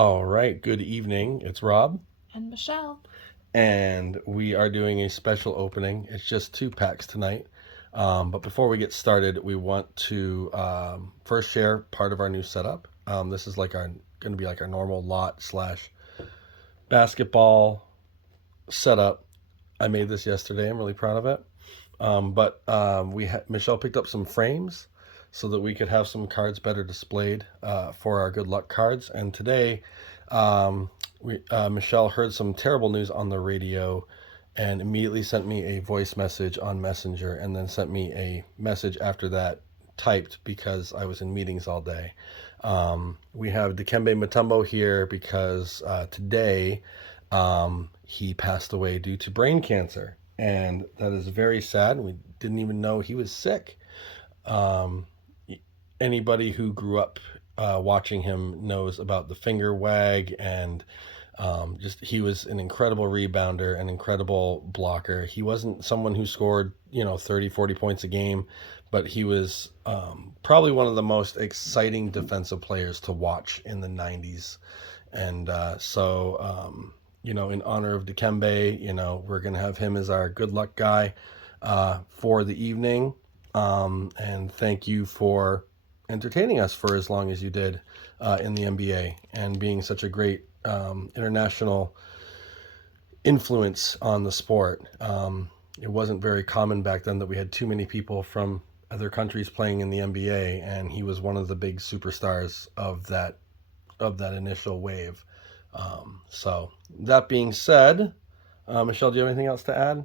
All right, good evening. It's Rob, And Michelle. and we are doing a special opening. It's just two packs tonight. But before we get started, we want to first share part of our new setup. This is like our going to be like our normal lot slash basketball setup. I made this yesterday. I'm really proud of it. But Michelle picked up some frames so that we could have some cards better displayed for our good luck cards. And today, Michelle heard some terrible news on the radio and immediately sent me a voice message on Messenger and then sent me a message after that typed because I was in meetings all day. We have Dikembe Mutombo here because today he passed away due to brain cancer. And that is very sad. We didn't even know he was sick. Um, Anybody who grew up watching him knows about the finger wag and just he was an incredible rebounder, an incredible blocker. He wasn't someone who scored 30, 40 points a game, but he was probably one of the most exciting defensive players to watch in the 90s. And in honor of Dikembe, we're going to have him as our good luck guy for the evening. And thank you for entertaining us for as long as you did in the NBA and being such a great international influence on the sport. It wasn't very common back then that we had too many people from other countries playing in the NBA, and he was one of the big superstars of that initial wave. So that being said, Michelle, do you have anything else to add?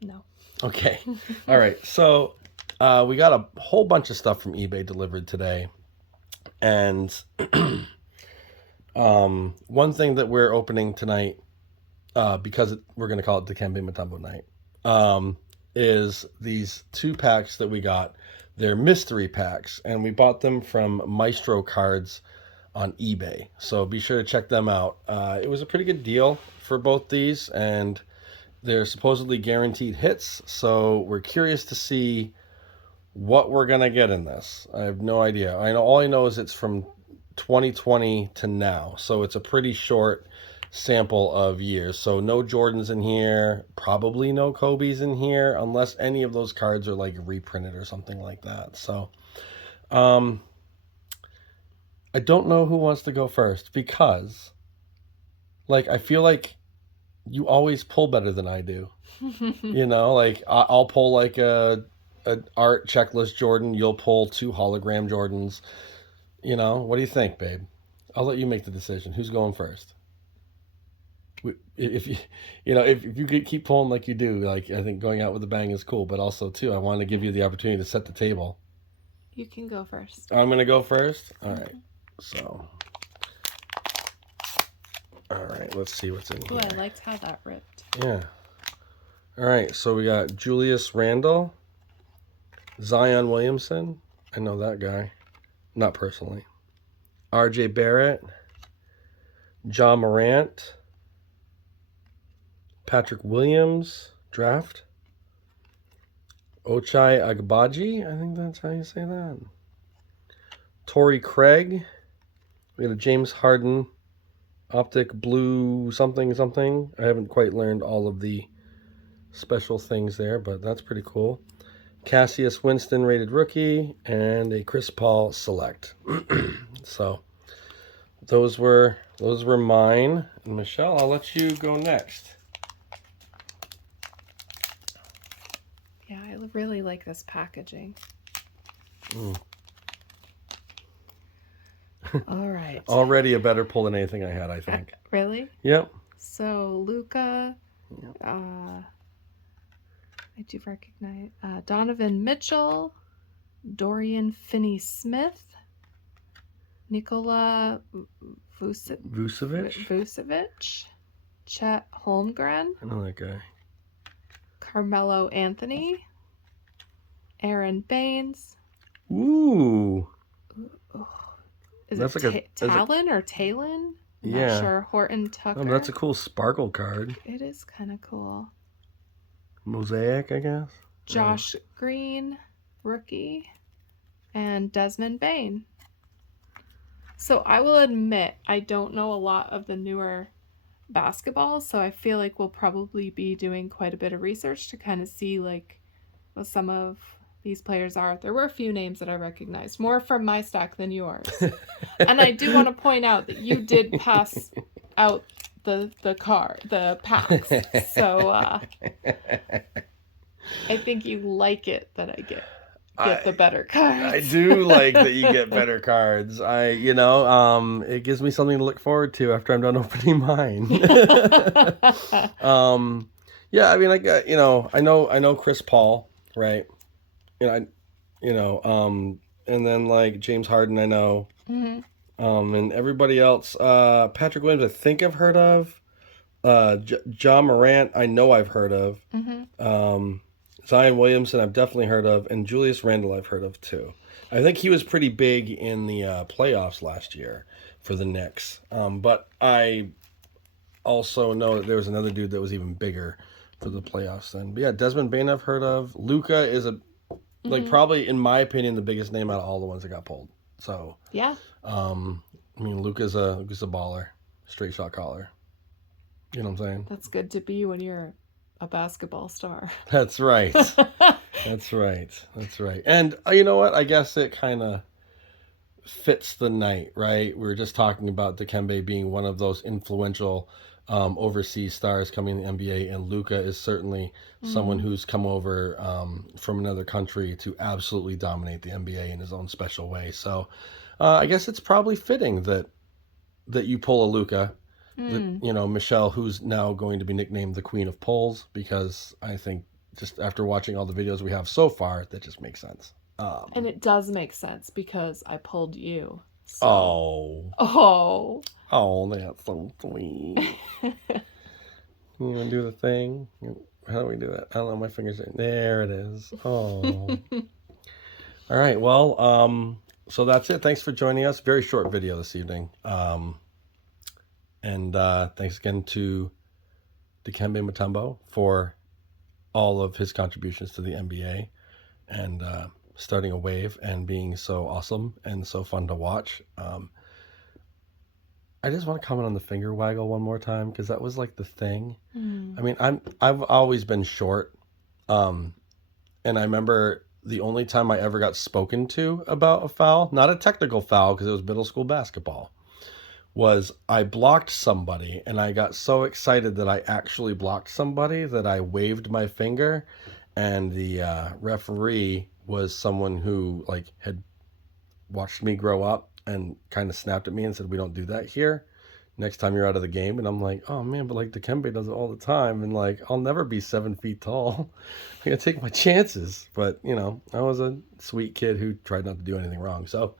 No. Okay. All right. So we got a whole bunch of stuff from eBay delivered today. And one thing that we're opening tonight, because we're going to call it Dikembe Mutombo night, is these two packs that we got. They're mystery packs, and we bought them from Maestro Cards on eBay. So be sure to check them out. It was a pretty good deal for both these, and they're supposedly guaranteed hits. So we're curious to see what we're gonna get in this. I have no idea. All I know is it's from 2020 to now, so it's a pretty short sample of years. So no Jordans in here, probably no Kobe's in here, unless any of those cards are like reprinted or something like that. So, I don't know who wants to go first because, like, I feel like you always pull better than I do. Like I'll pull like a art checklist Jordan. You'll pull two hologram Jordans. What do you think, babe? I'll let you make the decision. Who's going first? If you, if you keep pulling like you do, like I think going out with a bang is cool. But also too, I want to give you the opportunity to set the table. You can go first. I'm gonna go first. All right. So, all right. Let's see what's in Oh, here. I liked how that ripped. Yeah. All right. So we got Julius Randle, Zion Williamson. I know that guy, not personally. R.J. Barrett, Ja Morant, Patrick Williams, draft. Ochai Agbaji, I think that's how you say that. Torrey Craig. We got a James Harden, optic blue something something. I haven't quite learned all of the special things there, but that's pretty cool. Cassius Winston rated rookie, and a Chris Paul select. So those were mine. And Michelle, I'll let you go next. Yeah, I really like this packaging. All right. Already a better pull than anything I had, I think. Really? Yep. So Luka, I do recognize Donovan Mitchell, Dorian Finney-Smith, Nikola Vucevic, Chet Holmgren, I know that guy. Carmelo Anthony, Aaron Baines. Ooh. Is That's it like Talon or Talon? Yeah. Not sure. Horton Tucker. Oh, that's a cool sparkle card. It is kind of cool. Mosaic, I guess. Josh Green, rookie, and Desmond Bain. So I will admit I don't know a lot of the newer basketball, so I feel like we'll probably be doing quite a bit of research to kind of see like what some of these players are. There were a few names that I recognized, more from my stack than yours. And I do want to point out that you did pass out the packs. So I think you like it that I get the better cards. I do like that you get better cards. It gives me something to look forward to after I'm done opening mine. Yeah, I mean, I know Chris Paul, right? And then like James Harden, I know. Mm-hmm. And everybody else, Patrick Williams, I think I've heard of. John Morant, I know I've heard of. Mm-hmm. Zion Williamson, I've definitely heard of, and Julius Randle, I've heard of too. I think he was pretty big in the playoffs last year for the Knicks. But I also know that there was another dude that was even bigger for the playoffs then. But yeah, Desmond Bane, I've heard of. Luka is probably, in my opinion, the biggest name out of all the ones that got pulled. So yeah, I mean, Luka's a baller, straight shot caller. You know what I'm saying? That's good to be when you're a basketball star. That's right. That's right. That's right. And you know what? I guess it kind of fits the night, right? We were just talking about Dikembe being one of those influential overseas stars coming in the NBA, and Luka is certainly someone who's come over from another country to absolutely dominate the NBA in his own special way. So I guess it's probably fitting that you pull a Luka. Michelle, who's now going to be nicknamed the Queen of Polls, because I think just after watching all the videos we have so far, that just makes sense. And it does make sense because I pulled you. So. Oh, that's so sweet. You want to do the thing? How do we do that? I don't know. My fingers are there. It is. Oh. All right. Well, so that's it. Thanks for joining us. Very short video this evening. And thanks again to Dikembe Mutombo for all of his contributions to the NBA and starting a wave and being so awesome and so fun to watch. I just want to comment on the finger waggle one more time because that was like the thing. I mean, I've always been short, and I remember the only time I ever got spoken to about a foul, not a technical foul because it was middle school basketball, was I blocked somebody and I got so excited that I actually blocked somebody that I waved my finger, and the referee was someone who like had watched me grow up and kind of snapped at me and said, "We don't do that here. Next time you're out of the game." And I'm like, "Oh man, but like Dikembe does it all the time, and like I'll never be 7 feet tall. I gotta take my chances." But I was a sweet kid who tried not to do anything wrong. So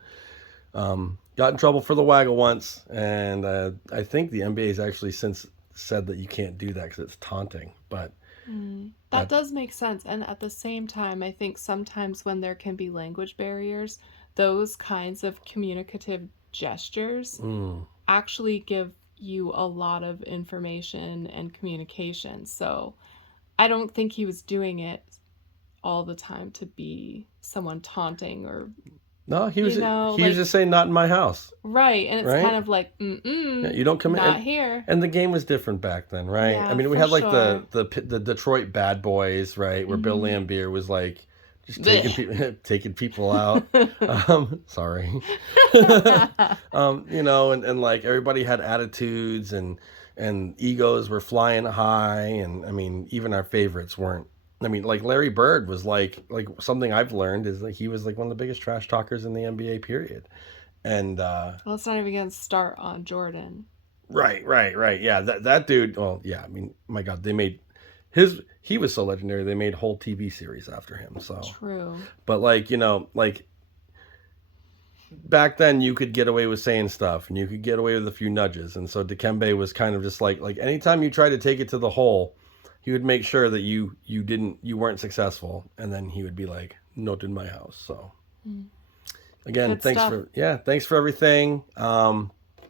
got in trouble for the waggle once, and I think the NBA has actually since said that you can't do that because it's taunting. But that does make sense. And at the same time, I think sometimes when there can be language barriers, those kinds of communicative gestures actually give you a lot of information and communication. So I don't think he was doing it all the time to be someone taunting or... No, he was just saying not in my house. Right, and it's kind of like, yeah, you don't come in. Not here. And the game was different back then, right? Yeah, I mean, we had like the Detroit Bad Boys, right? Where Bill Laimbeer was like just taking people out. Sorry. And like everybody had attitudes and egos were flying high, and I mean, even our favorites weren't. I mean, like Larry Bird was like something I've learned is that he was like one of the biggest trash talkers in the NBA period. And well, let's not even gonna start on Jordan. Right. Yeah, that dude. Well, yeah. I mean, my God, they made he was so legendary. They made whole TV series after him. So true. But like back then, you could get away with saying stuff, and you could get away with a few nudges. And so Dikembe was kind of just like anytime you try to take it to the hole, he would make sure that you weren't successful, and then he would be like, "Not in my house." So again, good thanks for everything.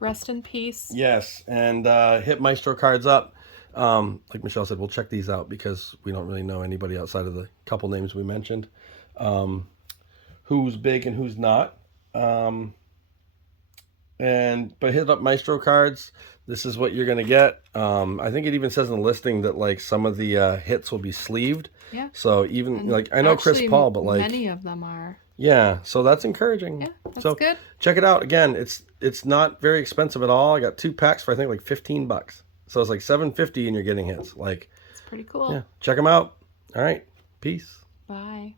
Rest in peace. Yes, and hit Maestro cards up. Like Michelle said, we'll check these out because we don't really know anybody outside of the couple names we mentioned. Who's big and who's not. But hit up Maestro Cards. This is what you're gonna get. I think it even says in the listing that like some of the hits will be sleeved. Yeah. So even And like I know Chris actually, Paul, but like many of them are. yeah, so that's encouraging. Yeah, that's So good. check it out. Again, it's not very expensive at all. I got 2 packs for I think like $15. So it's like $7.50 and you're getting hits. Like It's pretty cool. yeah, check them out. All right. Peace. Bye.